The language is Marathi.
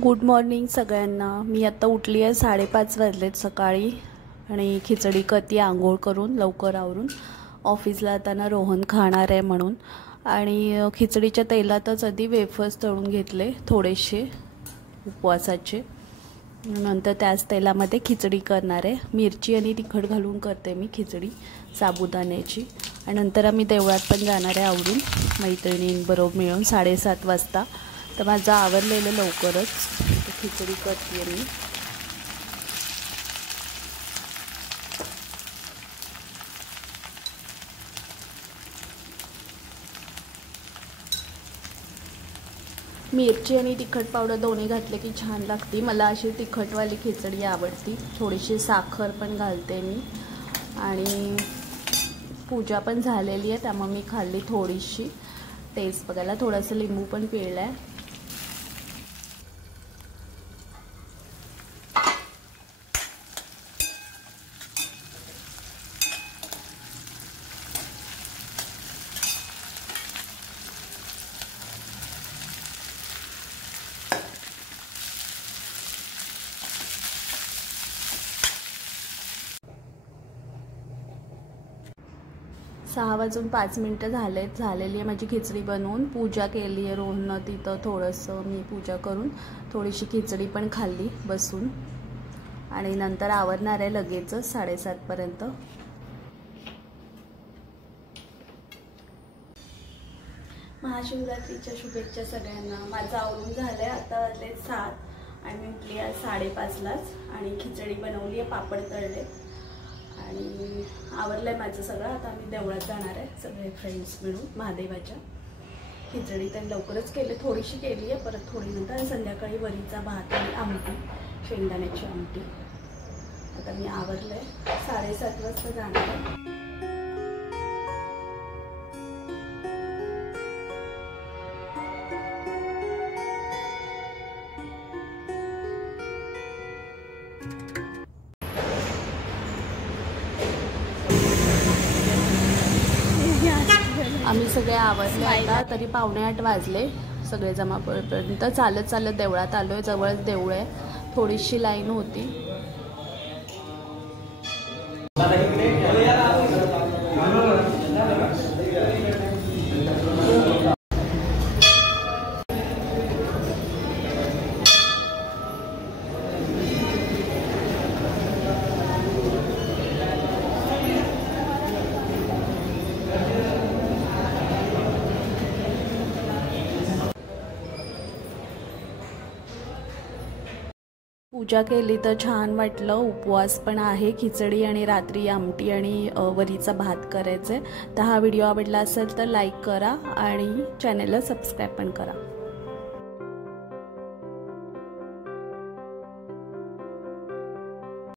गुड मॉर्निंग सगळ्यांना। मी आता उठली आहे, 5:30 वाजलेत सकाळी आणि खिचडी करते आंघोळ करून लवकर आवरून। ऑफिसला जाताना रोहन खाणार आहे म्हणून। आणि खिचडीच्या तेलातच आधी वेफर्स तळून घेतले थोडेसे उपवासाचे, नंतर त्याच तेलामध्ये खिचडी करणार आहे। मिरची आणि तिखट घालून करते मी खिचडी साबुदाण्याची। आणि नंतर आम्ही देवळात पण जाणार आहे आवरून मैत्रिणींबरोबर मिळून 7:30 वाजता। तर माझं आवरलेलं लवकरच, खिचडी करते मी। मिरची आणि तिखट पावडर दोन्ही घातले की छान लागते। मला अशी तिखटवाली खिचडी आवडती। थोडीशी साखर पण घालते मी। आणि पूजा पण झालेली आहे त्यामुळे मी खाल्ली थोडीशी टेस्ट बघायला। थोडंसं लिंबू पण पिळलंय। सहा वाजून 5 मिनिटं झालेली आहे माझी खिचडी बनवून। पूजा केली आहे रोहननं तिथं, थोडंसं मी पूजा करून थोडीशी खिचडी पण खाल्ली बसून। आणि नंतर आवरणार आहे लगेचच 7:30 पर्यंत। महाशिवरात्रीच्या शुभेच्छा सगळ्यांना। माझं आवरून झालंय, आता वाजले 7 आणि मी उठली आहे 5:30लाच आणि खिचडी बनवली आहे, पापड तळले आणि आवरलंय माझं सगळं। आता आम्ही देवळात जाणार आहे सगळे फ्रेंड्स मिळून महादेवाच्या। खिचडी तर लवकरच केली, थोडीशी केली आहे, परत थोडी नंतर। आणि संध्याकाळी वरीचा भात आणि आमटी, शेंगदाण्याची आमटी। आता मी आवरलंय, 7:30 वाजता जाणार आहे। आम्ही सगळे आवरले आता, तरी 7:45 वाजले सगळे जमा पडेपर्यंत। चालत देवळात आलोय, जवळच देऊळ आहे, थोडीशी लाईन होती। पूजा केली तर छान वाटलं। उपवास पण आहे, खिचडी आणि रात्री आमटी आणि वरीचा भात करायचे। तर हा व्हिडिओ आवडला असेल तर लाईक करा आणि चॅनलला सबस्क्राईब पण करा।